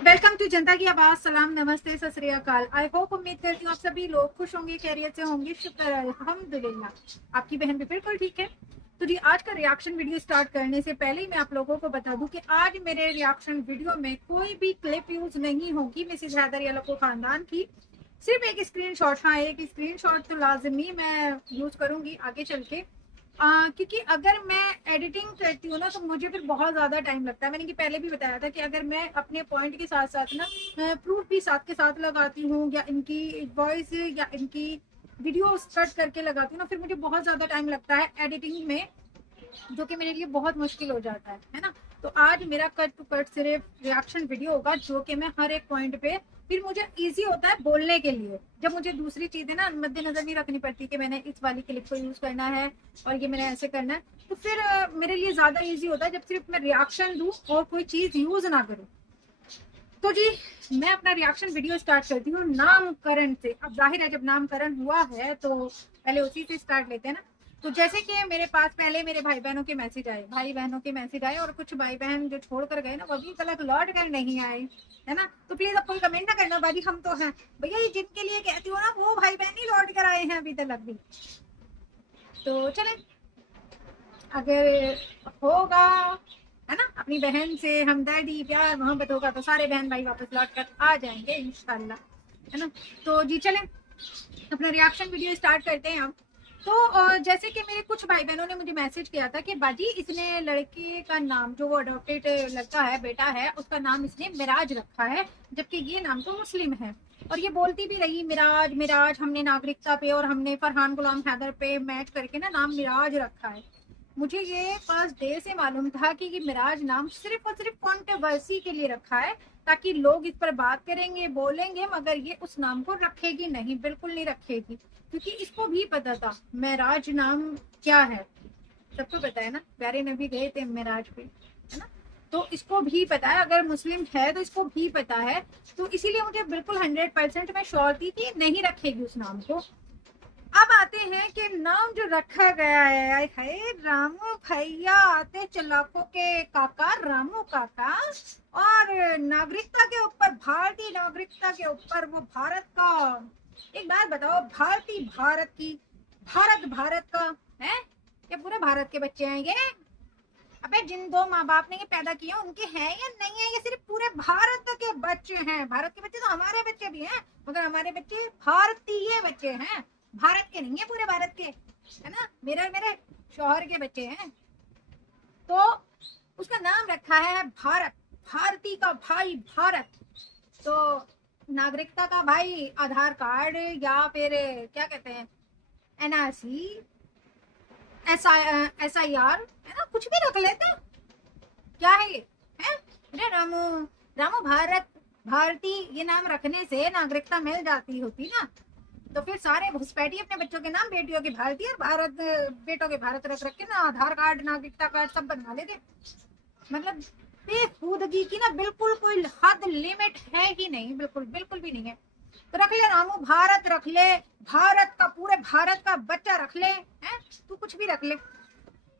Welcome to जनता की आवाज। सलाम, नमस्ते, सत श्री अकाल। आई होप, उम्मीद करती हूँ आप सभी लोग खुश होंगे, खैरियत से होंगे। शुक्र है, अल्हम्दुलिल्लाह। आपकी बहन भी बिल्कुल ठीक है। तो जी, आज का रिएक्शन वीडियो स्टार्ट करने से पहले ही मैं आप लोगों को बता दूं कि आज मेरे रिएक्शन वीडियो में कोई भी क्लिप यूज नहीं होगी मिसेज हैदर यालको खानदान की। सिर्फ एक स्क्रीनशॉट, हाँ एक स्क्रीनशॉट तो लाजमी मैं यूज करूंगी आगे चल के। क्योंकि अगर मैं एडिटिंग करती हूँ ना तो मुझे फिर बहुत ज़्यादा टाइम लगता है। मैंने कि पहले भी बताया था कि अगर मैं अपने पॉइंट के साथ साथ ना प्रूफ भी साथ के साथ लगाती हूँ या इनकी वॉइस या इनकी वीडियो कट करके लगाती हूँ ना, फिर मुझे बहुत ज़्यादा टाइम लगता है एडिटिंग में, जो कि मेरे लिए बहुत मुश्किल हो जाता है ना। तो आज मेरा कट टू कट सिर्फ रिएक्शन वीडियो होगा, जो कि मैं हर एक पॉइंट पे फिर मुझे इजी होता है बोलने के लिए, जब मुझे दूसरी चीजें ना मद्देनजर नहीं रखनी पड़ती कि मैंने इस वाली क्लिप को यूज करना है और ये मैंने ऐसे करना है। तो फिर मेरे लिए ज्यादा इजी होता है जब सिर्फ मैं रिएक्शन दूं और कोई चीज यूज ना करूं। तो जी, मैं अपना रिएक्शन वीडियो स्टार्ट करती हूँ नामकरण से। अब जाहिर है जब नामकरण हुआ है तो पहले उसी से स्टार्ट लेते हैं ना। तो जैसे कि मेरे पास पहले मेरे भाई बहनों के मैसेज आए, और कुछ भाई बहन जो छोड़ कर गए ना वो भी तलक लौट कर नहीं आए, है ना। तो प्लीज अब कोई कमेंट ना करना भाई, हम तो हैं भैया, ये जिनके लिए कहती हो ना वो भाई बहन ही लौट कर आए हैं अभी तलक भी। तो चले, अगर होगा, है ना, अपनी बहन से हमदर्दी प्यार मोहब्बत होगा तो सारे बहन भाई वापस लौट कर आ जाएंगे इंशाल्लाह, है ना। तो जी चलें, अपना रिएक्शन वीडियो स्टार्ट करते हैं हम। तो जैसे कि मेरे कुछ भाई बहनों ने मुझे मैसेज किया था कि बाजी इसने लड़के का नाम, जो वो अडॉप्टेड लड़का है, बेटा है, उसका नाम इसने मिराज रखा है, जबकि ये नाम तो मुस्लिम है। और ये बोलती भी रही मिराज मिराज, हमने नागरिकता पे और हमने फरहान गुलाम हैदर पे मैच करके ना नाम मिराज रखा है। मुझे ये फर्स्ट डे से मालूम था कि ये मिराज नाम सिर्फ और सिर्फ कॉन्ट्रोवर्सी के लिए रखा है, ताकि लोग इस पर बात करेंगे, बोलेंगे, मगर ये उस नाम को रखेगी नहीं, बिल्कुल नहीं रखेगी। क्योंकि इसको भी पता था मेराज नाम क्या है, सबको पता है ना, प्यारे नबी गए थे मेराज पे, है ना। तो इसको भी पता है, अगर मुस्लिम है तो इसको भी पता है। तो इसीलिए मुझे बिल्कुल 100% में श्योर थी कि नहीं रखेगी उस नाम को। अब आते हैं कि नाम जो रखा गया है, है रामू भैया आते चलाकों के काका, रामू काका। और नागरिकता के ऊपर, भारतीय नागरिकता के ऊपर वो भारत का, एक बात बताओ, भारतीय भारत की, भारत भारत का है, ये पूरे भारत के बच्चे हैं ये। अबे जिन दो माँ बाप ने ये पैदा किया उनके हैं या नहीं है, ये सिर्फ पूरे भारत के बच्चे हैं। भारत के बच्चे तो हमारे बच्चे भी हैं, मगर हमारे बच्चे भारतीय बच्चे हैं, भारत के नहीं है, पूरे भारत के, है ना। मेरे मेरे शौहर के बच्चे हैं। तो उसका नाम रखा है भारत, भारती का भाई भारत। तो नागरिकता का भाई आधार कार्ड, या फिर क्या कहते हैं, एनआरसी, SIR, है ना, कुछ भी रख लेते। क्या है ये, है? अरे रामू, रामू भारत, भारती, ये नाम रखने से नागरिकता मिल जाती होती ना, तो फिर सारे घुसपैठी अपने बच्चों के नाम, बेटियों के भारतीय और भारत बेटों के भारत रख रख के ना आधार कार्ड, नागरिकता कार्ड सब बनवा लेते। मतलब बेखुदगी की ना बिल्कुल कोई हद लिमिट है ही नहीं, बिल्कुल बिल्कुल भी नहीं है। तो रख ले रामू भारत, रख ले भारत का, पूरे भारत का बच्चा रख ले, है, तू कुछ भी रख ले,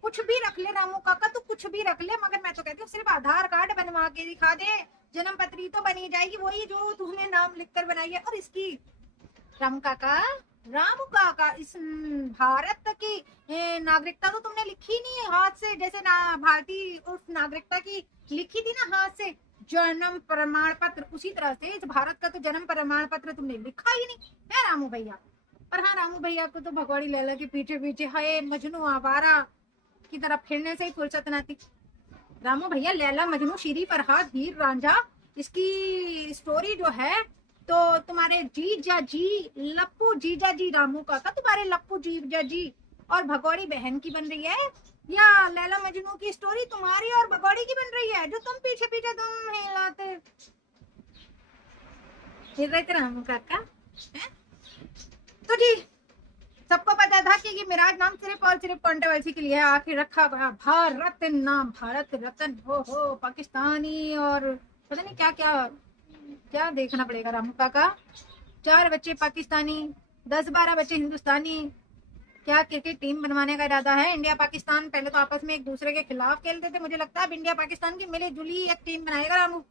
कुछ भी रख ले रामू काका, तू कुछ भी रख ले, मगर मैं तो कहती हूँ सिर्फ आधार कार्ड बनवा के दिखा दे, जन्म पत्री तो बनी जाएगी वही जो तुमने नाम लिखकर बनाई है। और इसकी रामू काका, रामू काका, इस भारत की नागरिकता तो तुमने लिखी नहीं है हाथ से, जैसे ना भारतीय उस नागरिकता की लिखी थी ना हाथ से, जन्म प्रमाण पत्र, उसी तरह से इस भारत का तो जन्म प्रमाण पत्र तुमने लिखा ही नहीं है रामू भैया। पर हाँ, रामू भैया को तो भगवाड़ी लैला के पीछे पीछे है मजनू आवारा की तरफ फिरने से ही फुर्सत न थी। रामू भैया लैला मजनू शीरी फरहाद हीर रांझा, इसकी स्टोरी जो है, तो तुम्हारे जीजा जी, लप्पू जीजा जी रामू काका, तुम्हारे लप्पू जीजा जी और भगौड़ी बहन की बन रही है, या लैला मजनू की स्टोरी तुम्हारी और भगौड़ी की बन रही है, जो तुम पीछे पीछे तुम हिलाते फिर रहे थे रामू काका, है? तो जी, सबको पता था कि ये मिराज नाम सिर्फ और सिर्फ कंट्रोवर्सी के लिए है, आखिर रखा गया भारत नाम, भारत रत्न, हो पाकिस्तानी और पता नहीं क्या क्या, क्या देखना पड़ेगा रामू काका। 4 बच्चे पाकिस्तानी, 10-12 बच्चे हिंदुस्तानी। क्या क्रिकेट टीम बनवाने का इरादा है इंडिया पाकिस्तान? पहले तो आपस में एक दूसरे के खिलाफ खेलते थे, मुझे लगता है अब इंडिया पाकिस्तान की मिली जुली एक टीम बनाएगा रामू,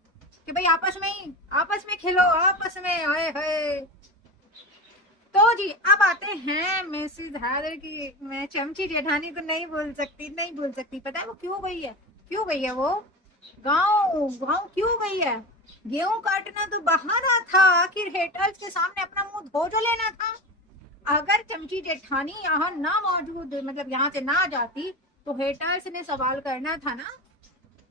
कि भाई आपस में खेलो, आपस में। हाय हाय। तो जी अब आते हैं मिसेज हैदर की। मैं चमची जेठानी को नहीं बोल सकती, नहीं बोल सकती। पता है वो क्यों गई है? क्यों गई है वो गांव? गांव क्यों गई है? गेहूं काटना तो बहाना था, आखिर हेटर्स के सामने अपना मुंह धो जो लेना था। अगर चमची जेठानी यहाँ ना मौजूद, मतलब यहाँ से ना जाती, तो हेटर्स ने सवाल करना था ना।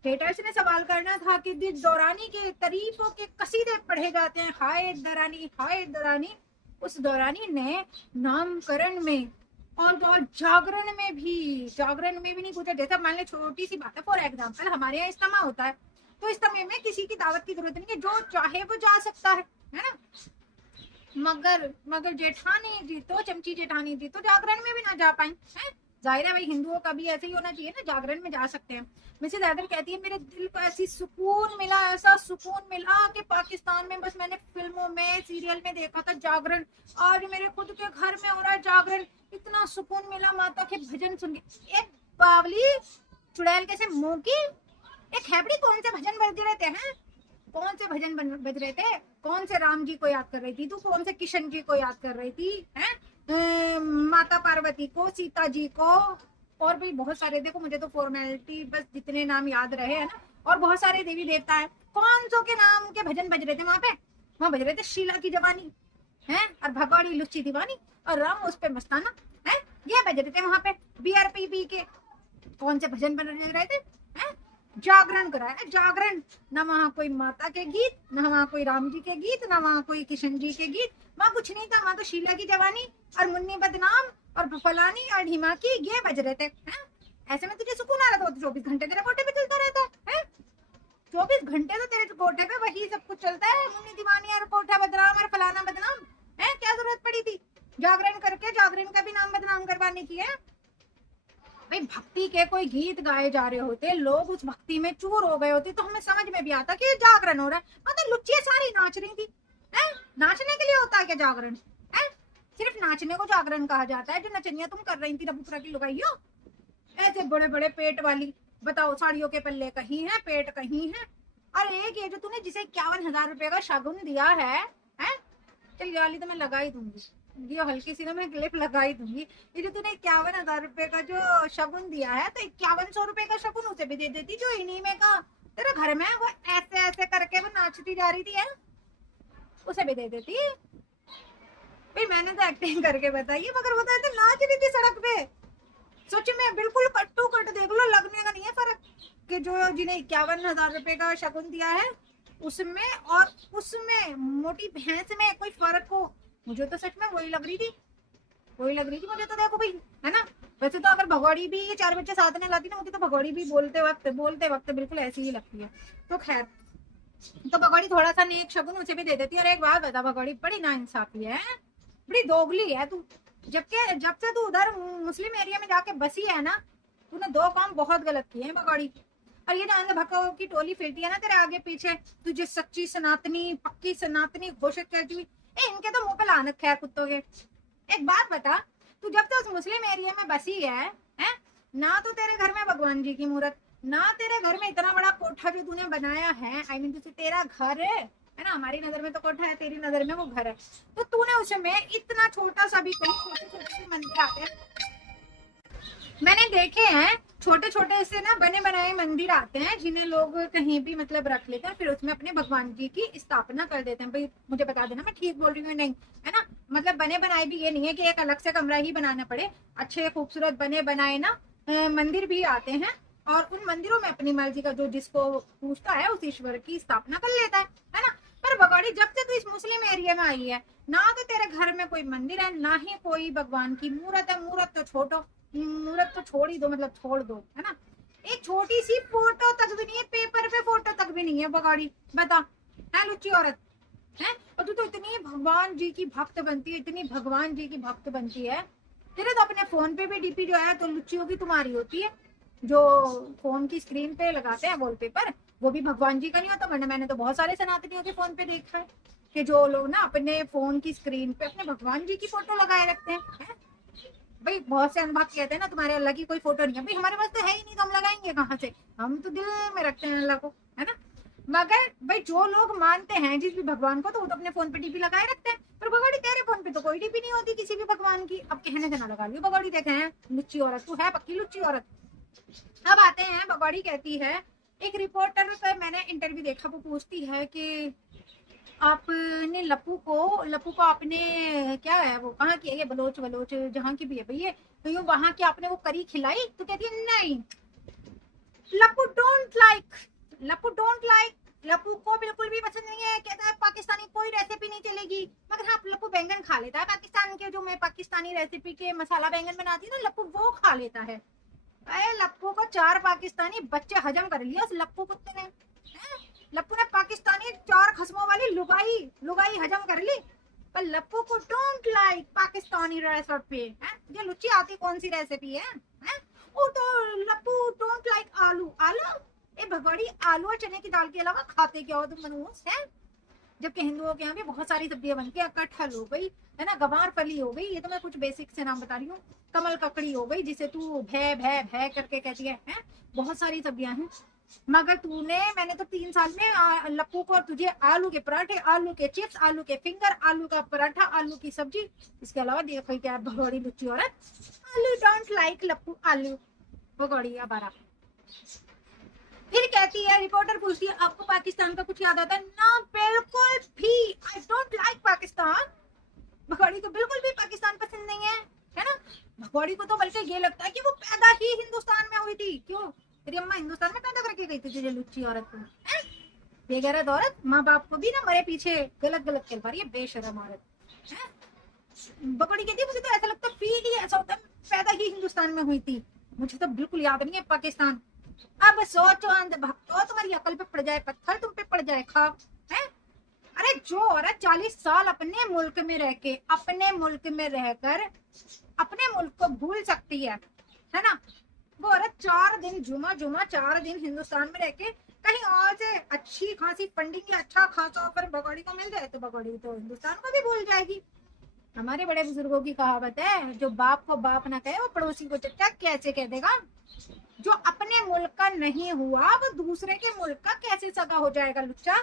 हेटर्स ने सवाल करना था कि जिस दौरानी के तारीफों के कसीदे पढ़े जाते हैं, हाय दौरानी, हाय दौरानी, उस दौरानी ने नामकरण में और बहुत जागरण में भी नहीं पूछा। जैसा मान लो छोटी सी बात है, फॉर एग्जाम्पल हमारे यहाँ इज्तिमा होता है, तो इज्तिमे में किसी की दावत की जरूरत नहीं है, जो चाहे वो जा सकता है ना। मगर जेठानी जी तो, चमची जेठानी जी तो जागरण में भी ना जा पाई है। जाहिर है भाई, हिंदुओं का भी ऐसे ही होना चाहिए ना, जागरण में जा सकते हैं। मिसेज हैदर कहती है मेरे दिल को ऐसी सुकून मिला, ऐसा सुकून मिला कि पाकिस्तान में बस मैंने फिल्मों में, सीरियल में देखा था जागरण, आज मेरे खुद के घर में हो रहा है जागरण। इतना सुकून मिला माता के भजन सुन के। एक बावली चुड़ैल कैसे मुंह की, एक हैबड़ी कौन से भजन बज रहे थे हैं? कौन से भजन बज रहे थे? कौन से राम जी को याद कर रही थी तू? कौन से किशन जी को याद कर रही थी हैं? माता पार्वती को, सीता जी को, और भी बहुत सारे। देखो मुझे तो फॉर्मेलिटी बस जितने नाम याद रहे हैं ना, और बहुत सारे देवी देवता है। कौन सो के नाम के भजन बज रहे थे वहां पे? वहां बज रहे थे शीला की जवानी है, और भगवाड़ी लुच्ची दीवानी, और राम उस पे मस्ताना है, ये बज रहे थे वहां पे। BRPP के कौन से भजन बज रहे थे? जागरण कराया जागरण। ना वहाँ कोई माता के गीत, ना वहाँ कोई राम जी के गीत, ना वहाँ कोई किशन जी के गीत, वहाँ कुछ नहीं था। वहाँ तो शीला की जवानी और मुन्नी बदनाम और फलानी और ढीमा की ये बज रहे थे हैं? ऐसे में तुझे सुकून आ रहा था? तो 24 घंटे तेरे कोठे पे चलता रहता है। 24 घंटे तो तेरे कोठे पे वही सब कुछ चलता है, मुन्नी दीवानी और कोठा बदनाम और फलाना बदनाम है। क्या जरूरत पड़ी थी जागरण करके, जागरण का भी नाम बदनाम करवाने की है? भाई भक्ति के कोई गीत गाए जा रहे होते, लोग उस भक्ति में चूर हो गए होते, तो हमें समझ में भी आता कि जागरण हो रहा है। मतलब लुच्चियां सारी नाच रही थी है? नाचने के लिए होता है क्या जागरण है? सिर्फ नाचने को जागरण कहा जाता है? जो नचनिया तुम कर रही थी रबुकरा की लुगाइयो, ऐसे बड़े बड़े पेट वाली, बताओ साड़ियों के पल्ले कहीं है, पेट कहीं है। और एक ये जो तूने जिसे 51,000 रुपए का शगुन दिया है, चल ये वाली तो मैं लगा ही दूंगी, ये हल्की सी ना मैं क्लिप लगा ही दूंगी। ये जो तूने 51,000 रुपए का जो शगुन दिया है, तो 5100 रुपए का शगुन उसे भी दे देती जो इन्हीं में का तेरे घर में वो ऐसे ऐसे करके वो नाचती जा रही थी है, उसे भी दे देती। भाई मैंने तो एक्टिंग करके बताई है, मगर वो तो ऐसे नाच रही थी सड़क पे। सच में बिल्कुल कट्टू कट देख लो, लगने का नहीं है फर्क कि जो जिन्हें 51,000 रुपए का शगुन दिया है उसमें और उसमें मोटी भैंस में कोई फर्क हो। मुझे तो सच में वही लग रही थी, वही लग रही थी मुझे तो। देखो भाई है ना, वैसे तो अगर भगौड़ी भी ये 4 बच्चे साथ में लाती ना, मुझे तो भगौड़ी भी बोलते वक्त बिल्कुल ऐसी ही लगती है। तो खैर, तो भगौड़ी थोड़ा सा नेक शगुन उसे भी दे देती। और एक बात बता, भगौड़ी बड़ी नाइंसाफी है, बड़ी दोगली है तू। जब से तू उधर मुस्लिम एरिया में जाके बसी है ना, तूने 2 काम बहुत गलत किए हैं भगौड़ी। और ये जान भक्कों की टोली फिरती है ना तेरे आगे पीछे, तुझे सच्ची सनातनी, पक्की सनातनी घोषित करती हुई, इनके तो मुंह पे लानत खैर कुत्तों के। एक बात बता, तू जब तक उस मुस्लिम एरिया में बसी है ना, तो तेरे घर में भगवान जी की मूर्त, ना तेरे घर में इतना बड़ा कोठा जो तूने बनाया है, आई मीन तुझे तेरा घर है ना, हमारी नजर में तो कोठा है, तेरी नजर में वो घर है, तो तूने उसमें इतना छोटा सा भी, कहीं छोटे छोटे मंदिर आते हैं मैंने देखे हैं, छोटे छोटे से ना बने बनाए मंदिर आते हैं जिन्हें लोग कहीं भी मतलब रख लेते हैं, फिर उसमें अपने भगवान जी की स्थापना कर देते हैं। भाई मुझे बता देना मैं ठीक बोल रही हूँ नहीं, है ना। मतलब बने बनाए भी ये नहीं है कि एक अलग से कमरा ही बनाना पड़े, अच्छे खूबसूरत बने बनाए ना मंदिर भी आते हैं, और उन मंदिरों में अपनी मर्जी का जो जिसको पूछता है उस ईश्वर की स्थापना कर लेता है ना। पर भगौड़ी जब से तू इस मुस्लिम एरिया में आई है ना, तो तेरे घर में कोई मंदिर है ना ही कोई भगवान की मूर्त है। मूर्त तो छोड़ो, मूर्त तो छोड़ ही दो, मतलब छोड़ दो है ना। एक छोटी सी फोटो तक भी नहीं है, पेपर पे फोटो तक भी नहीं है भगौड़ी, बता है लुच्ची औरत है। और तू तो इतनी भगवान जी की भक्त बनती है, इतनी भगवान जी की भक्त बनती है, तेरे तो अपने फोन पे भी डीपी जो है तो लुच्चियों की तुम्हारी होती है, जो फोन की स्क्रीन पे लगाते हैं वॉलपेपर, वो भी भगवान जी का नहीं होता। वरना मैंने तो बहुत सारे सनातनियों के फोन पे देखा है कि जो लोग ना अपने फोन की स्क्रीन पे अपने भगवान जी की फोटो लगाए रखते हैं है? भाई बहुत से अनुभव कहते हैं ना तुम्हारे अल्लाह की कोई फोटो नहीं है, भाई हमारे पास तो है ही नहीं, तो हम लगाएंगे कहाँ से? हम तो दिल में रखते हैं अल्लाह को, है ना। मगर भाई जो लोग मानते हैं जिस भी भगवान को, तो वो तो अपने फोन पे टीपी लगाए रखते हैं, पर भगोड़ी तेरे फोन पे तो कोई टीपी नहीं होती किसी भी भगवान की। अब कहने से ना लगा लियो भगोड़ी, देखे हैं लुच्ची औरत, तू है पक्की लुच्ची औरत। अब आते हैं, भगोड़ी कहती है, एक रिपोर्टर का मैंने इंटरव्यू देखा, वो पूछती है कि आपने लप्पू को आपने क्या है, वो कहाँ की है, ये बलोच बलोच जहाँ की भी है भैया, तो ये वहां की आपने वो करी खिलाई? तो कहती है नहीं, लप्पू डोंट लाइक, लप्पू डोंट लाइक, लप्पू को बिल्कुल भी पसंद नहीं है। कहता है पाकिस्तानी कोई रेसिपी नहीं चलेगी, मगर हाँ लप्पू बैंगन खा लेता है पाकिस्तान के, जो मैं पाकिस्तानी रेसिपी के मसाला बैंगन बनाती हूँ ना, लप्पू वो खा लेता है। अरे लप्पू को 4 पाकिस्तानी बच्चे हजम कर लिया उस लप्पू कुत्ते ने। लप्पू ने पाकिस्तानी 4 खस्मों वाली लुगाई लुगाई हजम कर ली, पर लप्पू को डोंट लाइक पाकिस्तानी रेसिपी। ये लुच्ची आती कौन सी रेसिपी है? ओ तो लप्पू डोंट लाइक आलू, आलू ए भगोड़ी, आलू और चने की दाल के अलावा खाते क्या हो तुम मनहूस है? जबकि हिंदुओं के यहाँ भी बहुत सारी सब्जियां बनती है, कटहल हो गई है ना, गवार फली हो गई, ये तो मैं कुछ बेसिक से नाम बता रही हूँ, कमल ककड़ी हो गई जिसे तू भै भै भै करके कहती है? बहुत सारी सब्जियां हैं, मगर तूने, मैंने तो 3 साल में लप्पू को और तुझे आलू के पराठे, आलू के चिप्स, आलू के फिंगर, आलू का पराठा, आलू की सब्जी, इसके अलावा देखो क्या भगोड़ी लुच्ची औरत, आलू डोंट लाइक लप्पू, आलू भगोड़ी अबारा। फिर कहती है, रिपोर्टर पूछती है आपको पाकिस्तान का कुछ याद आता है ना? बिल्कुल भी, आई डोंट लाइक पाकिस्तान। भगोड़ी को बिल्कुल भी पाकिस्तान पसंद नहीं है ना? भगोड़ी को तो बल्कि ये लगता है कि वो पैदा ही हिंदुस्तान में हुई थी। क्यों? तेरी अम्मा हिंदुस्तान में पैदा करके गई थी तुझे लुच्ची औरत को? बेगैरत औरत, माँ बाप को भी ना मरे पीछे गलत गलत खेल पा रही है, बेशरम औरत। भगोड़ी कहती है मुझे तो ऐसा लगता है फील ही ऐसा होता है पैदा ही हिंदुस्तान में हुई थी, मुझे तो बिल्कुल याद नहीं है पाकिस्तान। अब सोचो अंध भक्तो, तुम्हारी अकल पे पड़ जाए पत्थर, तुम पे पड़ जाए खाक है। अरे जो औरत 40 साल अपने मुल्क में रह के, अपने मुल्क में रहकर अपने मुल्क को भूल सकती है ना, वो औरत 4 दिन जुमा जुमा 4 दिन हिंदुस्तान में रह के कहीं और से अच्छी खासी फंडिंग या अच्छा खासा ऑफर भगोड़ी को मिल जाए, तो भगोड़ी तो हिंदुस्तान को भी भूल जाएगी। हमारे बड़े बुजुर्गों की कहावत है, जो बाप को बाप ना कहे वो पड़ोसी को चचा कैसे कह देगा। जो अपने मुल्क का नहीं हुआ वो दूसरे के मुल्क का कैसे सगा हो जाएगा लुच्चा।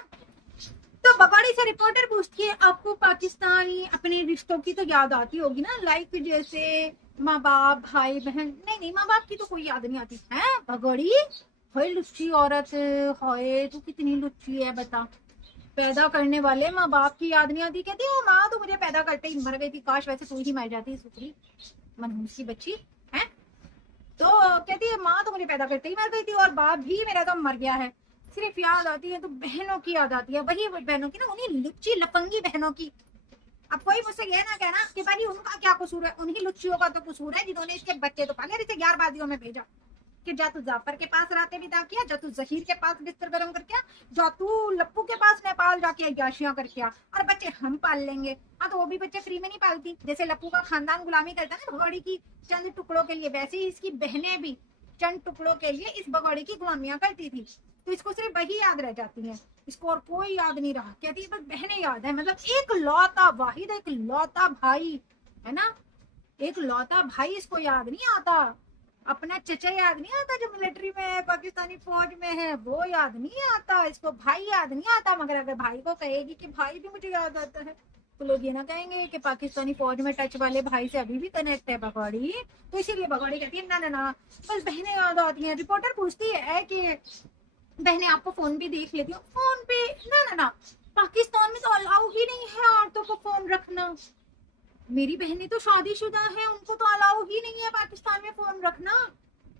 तो भगोड़ी से रिपोर्टर पूछती है आपको पाकिस्तानी अपने रिश्तों की तो याद आती होगी ना, लाइक जैसे माँ बाप भाई बहन? नहीं नहीं, माँ बाप की तो कोई याद नहीं आती है भगोड़ी। हाय लुच्ची औरत, हाय तू कितनी लुच्ची है बता, पैदा करने वाले माँ बाप की याद नहीं आती? कहती है माँ तो मुझे पैदा करते ही मर गई थी, काश वैसे तू ही मर जाती सुथरी मनहूस की बच्ची है। तो कहती है माँ तो मुझे पैदा करते ही मर गई थी और बाप भी मेरा तो मर गया है, सिर्फ याद आती है तो बहनों की याद आती है, वही बहनों की ना, उन्हीं लुच्ची लफंगी बहनों की। अब कोई मुझसे ये ना कहना कि भाई उनका क्या कसूर है, उन्हीं लुच्चियों का तो कसूर है जिन्होंने इसके बच्चे तो पाले, इसे 11 में भेजा कि जा तू जाफर के पास रातें बिता किया, जा तू जहीर के पास बिस्तर गर्म करके आ, जा तू लप्पू के पास नेपाल जाके अय्याशियां करके आ, और बच्चे हम पाल लेंगे। हाँ तो वो भी बच्चे फ्री में नहीं पालती, जैसे लप्पू का खानदान गुलामी करता है ना भगोड़ी की चंद टुकड़ों के लिए, वैसे ही इसकी बहनें भी चंद टुकड़ों के लिए इस भगोड़ी की गुलामियां करती थी। तो इसको सिर्फ वही याद रह जाती है, इसको और कोई याद नहीं रहा। कहती है बस बहनें याद है, मतलब एक लौता वाहिद, एक लौता भाई है ना, एक लौता भाई इसको याद नहीं आता। अपना चचा याद नहीं आता जो मिलिट्री में है, पाकिस्तानी फौज में है, वो याद नहीं आता इसको, भाई याद नहीं आता। मगर अगर भाई को कहेगी कि भाई भी मुझे याद आता है, तो लोग ये ना कहेंगे कि पाकिस्तानी फौज में टच वाले भाई से अभी भी कनेक्ट है भगोड़ी। तो इसीलिए भगोड़ी कहती है ना ना ना, बस बहनें याद आती हैं। रिपोर्टर पूछती है कि बहनें आपको फोन भी देख लेती हो? फोन पे ना ना ना, पाकिस्तान में तो अलाउ ही नहीं है औरतों को फोन रखना। मेरी बहनें तो शादीशुदा हैं, उनको तो अलाउ ही नहीं है पाकिस्तान में फोन रखना।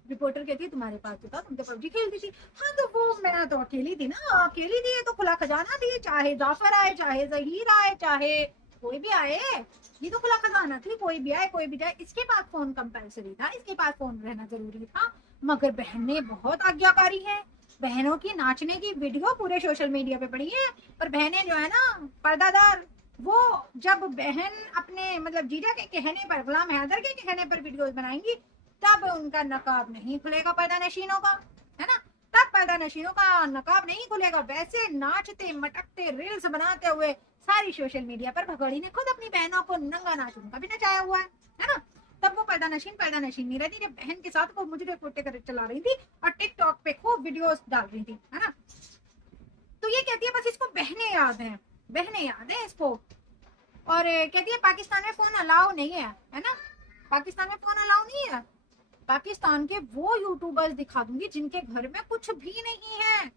रिपोर्टर कहती है तुम्हारे पास तो था, तुम तो पबजी खेलती थी। हाँ तो वो मैं तो अकेली थी ना, अकेली थी तो खुला खजाना थी, चाहे जाफर आए, चाहे जहीर आए, चाहे कोई भी आए, ये तो खुला खजाना थी, कोई भी आए कोई भी जाए, इसके पास फोन कंपलसरी था, इसके पास फोन रहना जरूरी था। मगर बहनें बहुत आज्ञाकारी हैं, बहनों की नाचने की वीडियो पूरे सोशल मीडिया पे पड़ी है, पर बहनें जो है ना पर्दादार, वो जब बहन अपने मतलब जीजा के कहने पर, गुलाम हैदर के कहने पर वीडियोस बनाएंगी, तब उनका नकाब नहीं खुलेगा पर्दा नशीनों का, है ना, तब पर्दा नशीनों का नकाब नहीं खुलेगा। वैसे नाचते मटकते रील्स बनाते हुए सारी सोशल मीडिया पर भगोड़ी ने खुद अपनी बहनों को नंगा नाच उनका भी नचाया हुआ है ना। तब वो पर्दा नशीन नहीं रहती, जब बहन के साथ वो मुझे पोटे कर चला रही थी और टिकटॉक पे खूब वीडियोस डाल रही थी, है ना। तो ये कहती है बस इसको बहनें याद है, बहनें याद है इसको। और कहती है पाकिस्तान में फोन अलाउ नहीं है ना, पाकिस्तान में फोन अलाउ नहीं है। पाकिस्तान के वो यूट्यूबर्स दिखा दूंगी जिनके घर में कुछ भी नहीं है,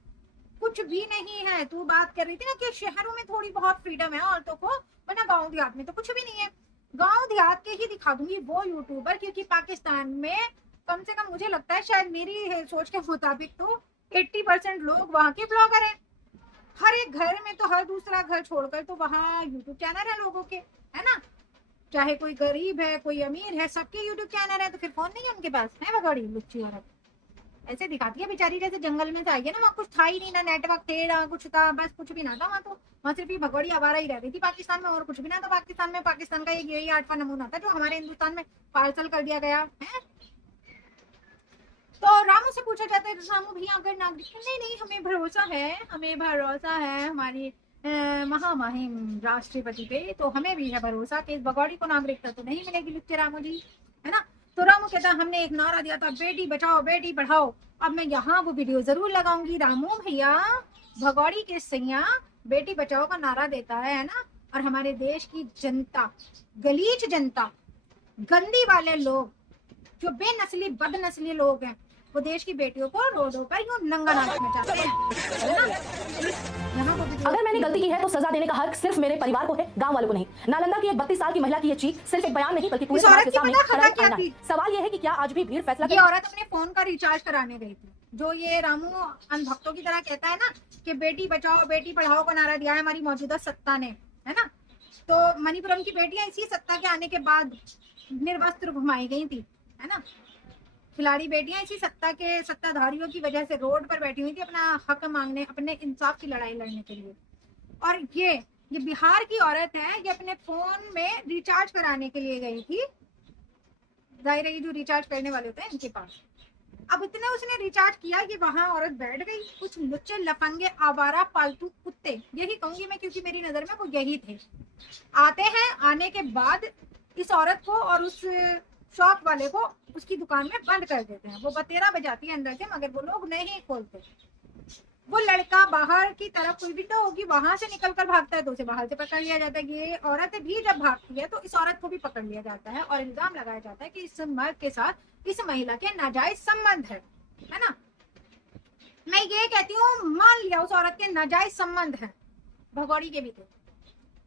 कुछ भी नहीं है। तू बात कर रही थी ना कि शहरों में थोड़ी बहुत फ्रीडम है औरतों को, वरना गाँव देहात में तो कुछ भी नहीं है। गाँव देहात के ही दिखा दूंगी वो यूट्यूबर, क्योंकि पाकिस्तान में कम से कम मुझे लगता है, शायद मेरी सोच के मुताबिक तो 80% लोग वहाँ के ब्लॉगर हैं। हर एक घर में तो हर दूसरा घर छोड़कर तो वहाँ यूट्यूब चैनल है लोगों के, है ना। चाहे कोई गरीब है कोई अमीर है, सबके यूट्यूब चैनल है। तो फिर फोन नहीं है उनके पास, है बगड़ी लुच्ची औरत। ऐसे दिखाती है बेचारी जैसे जंगल में से आई है ना, वहाँ कुछ था ही नहीं, ना नेटवर्क थे ना कुछ था, बस कुछ भी ना था वहाँ। तो वहाँ सिर्फ ये भगोड़ी आवारा ही रहती थी पाकिस्तान में, और कुछ भी ना था पाकिस्तान में। पाकिस्तान का एक यही 8वां नमूना था जो हमारे हिंदुस्तान में पार्सल कर दिया गया है। तो रामू से पूछा जाता है रामू भैया अगर नागरिक, नहीं नहीं हमें भरोसा है, हमें भरोसा है हमारी महामहिम राष्ट्रपति पे, तो हमें भी है भरोसा कि इस भगौड़ी को नागरिकता तो नहीं मिलेगी लिखते रामू जी, है ना। तो रामू कहता है हमने एक नारा दिया था बेटी बचाओ बेटी पढ़ाओ। अब मैं यहाँ वो वीडियो जरूर लगाऊंगी। रामू भैया भगौड़ी के सैया बेटी बचाओ का नारा देता है ना, और हमारे देश की जनता, गलीच जनता, गंदी वाले लोग, जो बेनस्ली बदनस्ली लोग हैं, वो देश की बेटियों को रोडों पर यूं नंगा नाचना चाहते हैं। अगर मैंने गलती की है तो सजा देने का हक सिर्फ मेरे परिवार को है, गांव वालों को नहीं। नालंदा की एक 32 साल की महिला की ये चीख सिर्फ एक बयान नहीं बल्कि पूरे समाज के सामने खड़ा है। सवाल ये है कि क्या आज भी भीड़ फैसला, ये औरत अपने फोन का रिचार्ज कराने गई थी, जो ये रामू अनभक्तों की तरह कहता है ना कि बेटी बचाओ बेटी पढ़ाओ का नारा दिया है हमारी मौजूदा सत्ता ने, है ना। तो मणिपुरम की बेटियां इसी सत्ता के आने के बाद निर्वस्त्र घुमाई गई थी, है ना। खिलाड़ी बेटियां इसी सत्ता के सत्ताधारियों की वजह से रोड पर बैठी हुई थी अपना हक मांगने, अपने इंसाफ की लड़ाई लड़ने के लिए। और ये बिहार की औरत है, ये अपने फोन में रिचार्ज कराने के लिए गई थी। जाहिर है जो रिचार्ज करने वाले होते हैं इनके पास। अब इतने उसने रिचार्ज किया कि वहां औरत बैठ गई। कुछ लुच्चे लफंगे आवारा पालतू कुत्ते, यही कहूंगी मैं क्योंकि मेरी नजर में वो यही थे, आते हैं। आने के बाद इस औरत को और उस शॉप वाले को उसकी दुकान में बंद कर देते हैं। वो बतेरा बजाती है अंदर से, मगर वो लोग नहीं खोलते। वो लड़का बाहर की तरफ कोई विंडो होगी वहां से निकलकर भागता है तो उसे बाहर से पकड़ लिया जाता है। ये औरत भी जब भागती है तो इस औरत को भी पकड़ लिया जाता है और इल्जाम लगाया जाता है कि इस मर्द के साथ इस महिला के नाजायज संबंध है ना। मैं ये कहती हूँ मान लिया उस औरत के नाजायज संबंध है, भगौड़ी के भी थे,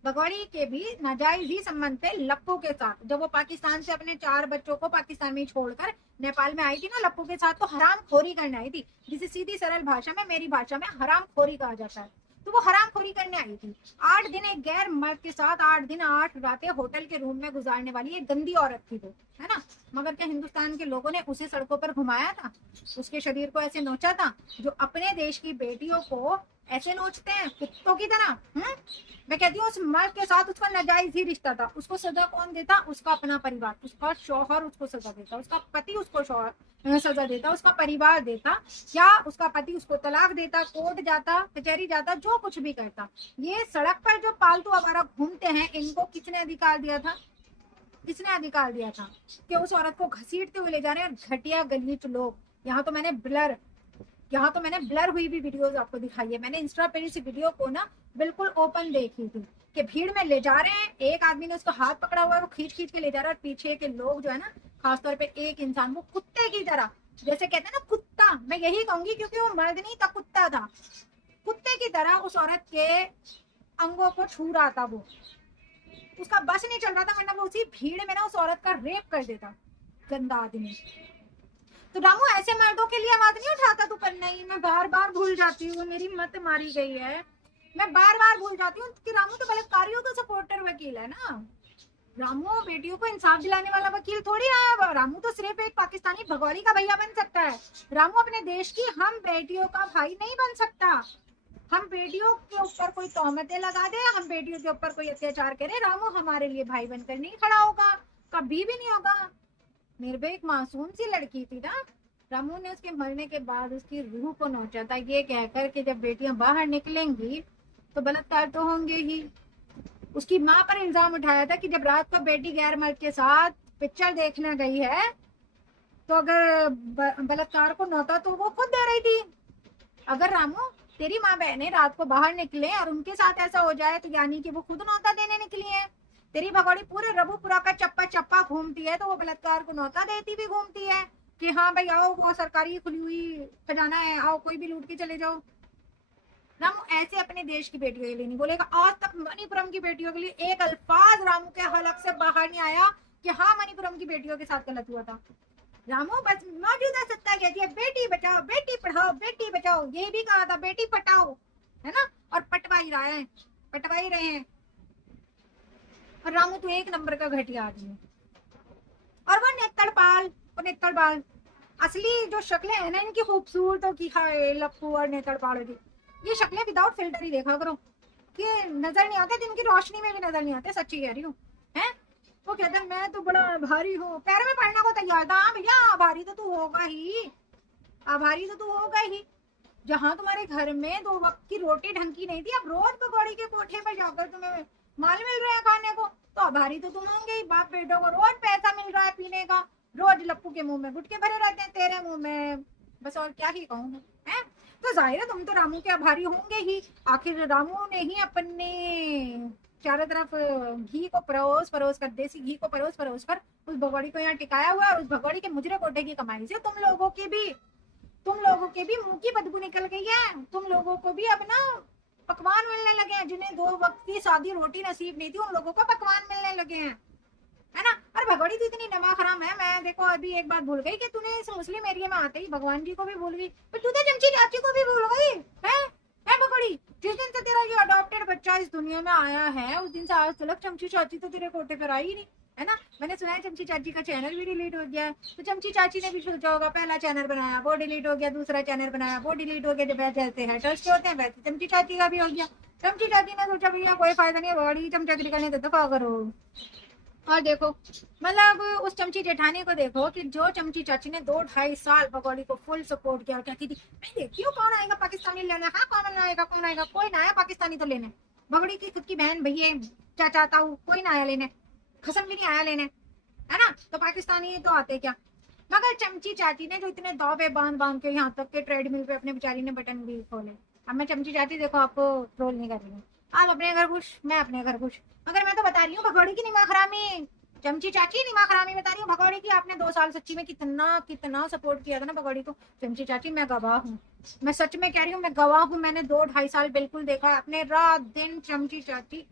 भगौड़ी के भी नाजायज ही संबंध थे लप्पू के साथ। जब वो पाकिस्तान से अपने 4 बच्चों को पाकिस्तान में छोड़कर नेपाल में आई थी ना लप्पू के साथ, तो हराम खोरी करने आई थी, जिसे सीधी सरल भाषा में मेरी भाषा में हराम खोरी कहा जाता है। तो वो हराम खोरी करने आई थी। 8 दिन एक गैर मर्द के साथ 8 दिन 8 रातें होटल के रूम में गुजारने वाली एक गंदी औरत थी वो, है ना। मगर क्या हिंदुस्तान के लोगों ने उसे सड़कों पर घुमाया था, उसके शरीर को ऐसे नोचा था जो अपने देश की बेटियों को ऐसे नोचते हैं कुत्तों की तरह। मैं कहती हूँ उस मर्द के साथ उसका नाजायज ही रिश्ता था। उसको सजा कौन देता? उसका अपना परिवार, उसका शौहर उसको सजा देता, उसका पति उसको सजा देता, उसका परिवार देता, या उसका पति उसको तलाक देता, कोर्ट जाता, कचहरी जाता, जो कुछ भी करता। ये सड़क पर जो पालतू आवारा घूमते हैं, इनको किसने अधिकार दिया था? किसने अधिकार दिया था कि उस औरत को घसीटते हुए ले जा रहे हैं घटिया गलीच लोग। यहाँ तो मैंने ब्लर हुई भी वीडियोस आपको दिखाई है। मैंने इंस्टा पे इस वीडियो को ना बिल्कुल ओपन देखी थी कि भीड़ में ले जा रहे हैं, एक आदमी ने उसका हाथ पकड़ा हुआ है, वो खींच खींच के ले जा रहा है, और पीछे के लोग जो है ना, खासतौर पे एक इंसान, वो कुत्ते की तरह, जैसे कहते हैं ना कुत्ता, मैं यही कहूंगी क्योंकि वो मर्द नहीं था, कुत्ता था, कुत्ते की तरह उस औरत के अंगों को छू रहा था। वो उसका बस नहीं चल रहा था, वरना वो उसी भीड़ में ना उस औरत का रेप कर देता, गंदा आदमी। तो रामू ऐसे मर्दों के लिए आवाज नहीं उठाता तू? पर नहीं, मैं बार बार भूल जाती हूँ, मेरी मत मारी गई है, मैं बार बार भूल जाती हूँ कि रामू तो बलात्कारियों का सपोर्टर वकील है ना। रामू बेटियों को इंसाफ दिलाने वाला वकील थोड़ी है। रामू तो सिर्फ एक पाकिस्तानी भगौड़ी का भैया बन सकता है। रामू अपने देश की हम बेटियों का भाई नहीं बन सकता। हम बेटियों के ऊपर कोई तोहमतें लगा दे, हम बेटियों के ऊपर कोई अत्याचार करे, रामू हमारे लिए भाई बनकर नहीं खड़ा होगा, कभी भी नहीं होगा। निर्भीक मासूम सी लड़की थी ना। रामू ने उसके मरने के बाद उसकी रूह को नोचा था, ये कहकर कि जब बेटियां बाहर निकलेंगी तो बलात्कार तो होंगे ही। उसकी माँ पर इल्जाम उठाया था कि जब रात को बेटी गैर मर्द के साथ पिक्चर देखने गई है तो अगर बलात्कार को नोटा तो वो खुद दे रही थी। अगर रामू तेरी माँ बहनें रात को बाहर निकले और उनके साथ ऐसा हो जाए तो यानी कि वो खुद नौता देने निकली है। तेरी भगोड़ी पूरे रबूपुरा का चप्पा चप्पा घूमती है तो वो बलात्कार को नौता देती भी घूमती है कि हाँ भाई आओ, वो सरकारी खुली हुई खजाना है, आओ कोई भी लूट के चले जाओ। रामू ऐसे अपने देश की बेटियों के लिए नहीं बोलेगा। आज तक मणिपुरम की बेटियों के लिए एक अल्फाज रामू के हलक से बाहर नहीं आया कि हाँ मणिपुरम की बेटियों के साथ गलत हुआ था। रामू बस मौजूदा सत्ता कहती है बेटी बचाओ, बेटी पढ़ाओ, बेटी बचाओ। ये भी कहा था बेटी पटाओ, है ना, और पटवा ही रहा है, पटवा ही रहे हैं। और रामू तो एक नंबर का घटिया आदमी है। और वो नेतड़पाल असली जो शक्लें है ना इनकी खूबसूरतों की, हाय लप्पू और नेतड़पाल की ये शक्लें विदाउट फिल्टर ही देखा करो कि नजर नहीं आते, दिन की रोशनी में भी नजर नहीं आते। सच्ची कह रही हूँ। हैं वो कहते हैं मैं तो बड़ा आभारी हूँ, पैर में पड़ने को तैयार था। हाँ भैया आभारी तो तू होगा ही, आभारी तो तू होगा ही। जहाँ तुम्हारे घर में 2 वक्त की रोटी ढंग की नहीं थी, अब रोज पकौड़ी के कोठे पर जाकर तुम्हें माल मिल रहा है खाने को, तो आभारी तो तुम होंगे ही। बाप बेटों को रोज पैसा मिल रहा है पीने का, रोज लप्पू के मुंह में गुटके भरे रहते हैं, तेरे मुंह में बस और क्या ही कहूँ मैं। तो जाहिर है तुम तो रामू के आभारी होंगे ही। आखिर रामू ने ही अपने चारों तरफ घी को परोस कर, देसी घी को परोस कर उस भगोड़ी को यहाँ टिकाया हुआ। और उस भगोड़ी के मुजरे कोठे की कमाई से तुम लोगों के भी मुंह की बदबू निकल गई है। तुम लोगों को भी अब ना पकवान मिलने लगे हैं। जिन्हें 2 वक्त की सादी रोटी नसीब नहीं थी उन लोगों को पकवान मिलने लगे हैं, है ना। और भगोड़ी तो इतनी नमक हराम है, मैं देखो अभी एक बात भूल गई कि तूने इस मुस्लिम एरिया में आते ही भगवान जी को भी भूल गई, पर तू तो चमची चाची को भी भूल गई है भगोड़ी। जिस दिन से तेरा ये अडॉप्टेड बच्चा इस दुनिया में आया है उस दिन से आज तक चमची चाची तो तेरे कोटे पर आई ही नहीं, है ना। मैंने सुना है चमची चाची का चैनल भी डिलीट हो गया है, तो चमची चाची ने भी सोचा होगा पहला चैनल बनाया वो डिलीट हो गया, दूसरा चैनल बनाया वो डिलीट हो गया। जब जैसे हैटर्स के होते हैं वैसे चमची चाची का भी हो गया। चमची चाची ने सोचा भैया कोई फायदा नहीं है, बड़ी चमचागिरी करने तो दफा करो। और देखो मतलब उस चमची जेठानी को देखो कि जो चमची चाची ने 2-2.5 साल भगोड़ी को फुल सपोर्ट किया, कहती थी मैं देखती हूँ कौन आएगा पाकिस्तानी लेने, हाँ कौन आएगा, कोई ना आया पाकिस्तानी तो लेने। भगोड़ी की खुद की बहन भैया चाचा ताऊ कोई ना आया लेने, खसम भी नहीं आया लेने, है ना। तो पाकिस्तानी तो आते क्या। मगर चमची चाची ने जो इतने दावे बांध के यहाँ तक के ट्रेडमिल पे अपने बेचारी ने बटन भी खोले। अब मैं चमची चाची देखो आपको ट्रोल नहीं कर रही हूँ, आप अपने घर खुश मैं अपने घर खुश, मगर मैं तो बता रही हूँ भगोड़ी की निमाख हरामी, चमची चाची निमाख हरामी बता रही हूँ भगोड़ी की। आपने 2 साल सच्ची में कितना सपोर्ट किया था ना भगोड़ी को। चमची चाची मैं गवाह हूँ, मैं सच में कह रही हूँ, मैं गवाह हूँ। मैंने 2-2.5 साल बिल्कुल देखा अपने रात दिन चमची चाची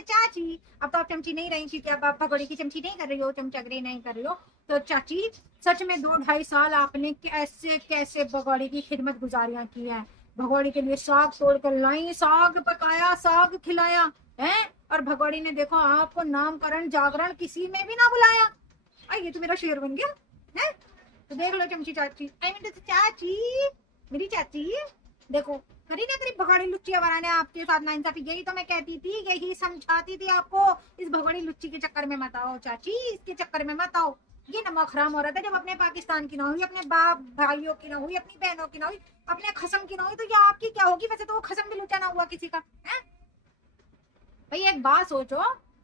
चाची। अब तो आप चमची नहीं रही क्योंकि अब आप भगोड़ी की चमची नहीं कर रही हो, चमचागिरी नहीं कर रही हो। तो चाची सच में 2-2.5 साल आपने कैसे कैसे भगोड़ी की खिदमत गुजारियां की है। भगोड़ी के लिए साग तोड़ कर लाई, साग पकाया, साग खिलाया है। और भगोड़ी ने देखो आपको नामकरण जागरण किसी में भी ना बुलाया। ये तो मेरा शेर बन गया है। तो देख लो चमची चाची, चाची मेरी चाची देखो करी ना तेरी भगोड़ी लुच्ची आवारा ने आपके साथ नाइंसाफी। यही तो मैं कहती थी, यही समझाती थी आपको, इस भगोड़ी लुच्ची के चक्कर में मत आओ चाची, इसके चक्कर में मत आओ। ये नमक हराम हो रहा था जब अपने पाकिस्तान की ना हुई, अपने बाप भाइयों की ना हुई, अपनी बहनों की ना हुई, अपने खसम की ना हुई, तो ये आपकी क्या होगी। वैसे तो वो खसम भी लुचा ना हुआ किसी का है। भाई एक बात सोचो,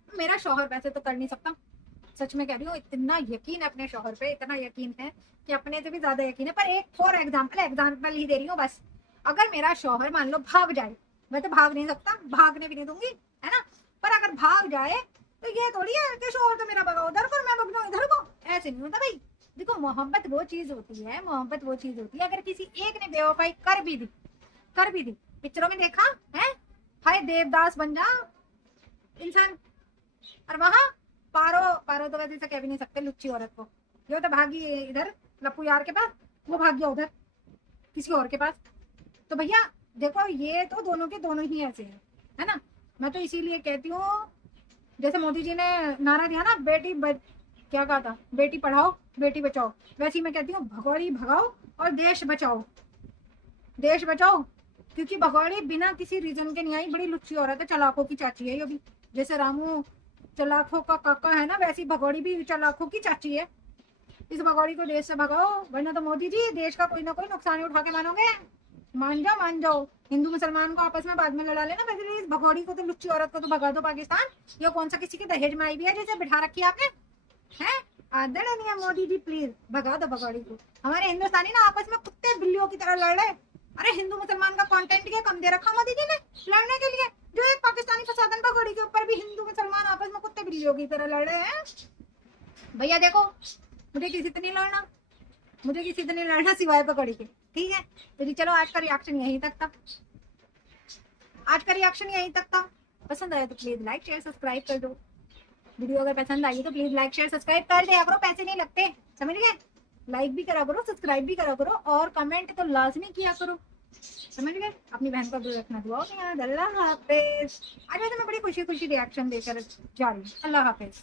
मेरा शौहर वैसे तो कर नहीं सकता, सच में कह रही हूँ, इतना यकीन है अपने शौहर पे, इतना यकीन है कि अपने से भी ज्यादा यकीन है। पर एक फॉर एग्जाम्पल ही दे रही हूँ बस। अगर मेरा शौहर मान लो भाग जाए, मैं तो भाग नहीं सकता, भागने भी नहीं दूंगी, है ना। पर अगर भाग जाए तो ये थोड़ी है कि शौहर तो मेरा भगा उधर को और मैं भगना इधर को, ऐसे नहीं होता भाई। देखो मोहब्बत वो चीज होती है, अगर किसी एक ने बेवफाई कर भी दी, पिक्चरों में देखा है, हाय देवदास बन जा इंसान। और वहां पारो तो वैसे कह भी नहीं सकते लुच्ची औरत को, ये तो भागी इधर लप्पू यार के पास, वो भाग गया उधर किसी और के पास। तो भैया देखो ये तो दोनों के दोनों ही ऐसे है ना। मैं तो इसीलिए कहती हूँ, जैसे मोदी जी ने नारा दिया ना क्या कहा था, बेटी पढ़ाओ बेटी बचाओ, वैसे ही मैं कहती हूँ भगोड़ी भगाओ और देश बचाओ, क्योंकि भगोड़ी बिना किसी रीजन के नहीं आई, बड़ी लुच्ची औरत है, चलाकों की चाची है ये भी। जैसे रामू चलाकों का काका है ना, वैसी भगोड़ी भी चलाकों की चाची है। इस भगोड़ी को देश से भगाओ, वरना तो मोदी जी देश का कोई ना कोई नुकसान उठा के मानोगे। मान जाओ हिंदू मुसलमान को आपस में बाद में लड़ा लेना, वैसे इस भगोड़ी को तो लुच्ची औरत को तो भगा दो पाकिस्तान। ये कौन सा किसी के दहेज में आई भी है जैसे बिठा रखी है आपने, है आदरणीय मोदी जी, प्लीज भगा दो भगोड़ी को। हमारे हिंदुस्तानी ना आपस में कुत्ते बिल्लियों की तरह लड़ रहे, अरे हिंदू मुसलमान का कंटेंट क्या कम दे रखा मोदी जी ने लड़ने के लिए, जो एक पाकिस्तानी फसादन पगड़ी के ऊपर भी हिंदू मुसलमान आपस में कुत्ते बिल्लियों की तरह लड़ रहे हैं। भैया देखो, मुझे किसी से नहीं लड़ना, मुझे किसी से नहीं लड़ना सिवाय पकड़ी के, ठीक है। तो जी चलो आज का रिएक्शन यहीं तक था, आज का रिएक्शन यहीं तक था। पसंद आया तो प्लीज लाइक शेयर सब्सक्राइब कर दो। वीडियो अगर पसंद आई तो प्लीज लाइक शेयर सब्सक्राइब कर दिया करो, पैसे नहीं लगते, समझ गए। लाइक भी करा करो, सब्सक्राइब भी करा करो और कमेंट तो लाजमी किया करो, समझ गए। अपनी बहन का दूर रखना, दुआ में याद। अल्लाह हाफिज। आज वैसे मैं बड़ी खुशी खुशी रिएक्शन देकर जा रही हूँ। अल्लाह हाफिज।